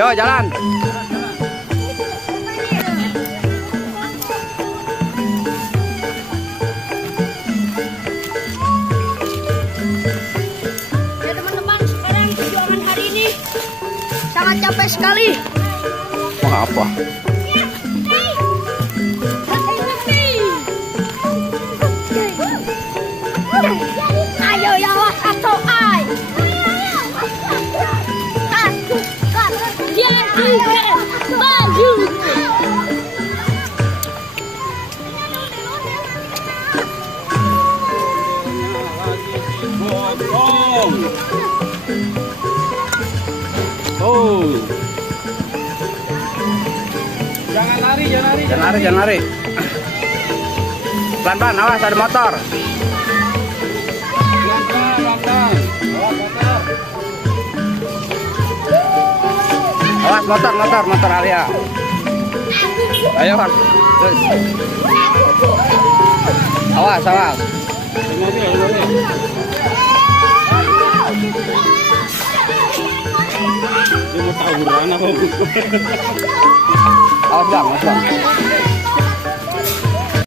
Yo, jalan. Ya teman-teman, sekarang perjuangan hari ini sangat capek sekali. Wah, apa? Ayo ya was atau ai. Maju. Oh. Jangan lari, jangan lari. Jangan lari, jangan lari. Pelan-pelan, awas ada motor. Pelan-pelan. Awas motor Arya. Ayo, Wan. Terus. Awas. Dia mau tawuran apa? Awas bang.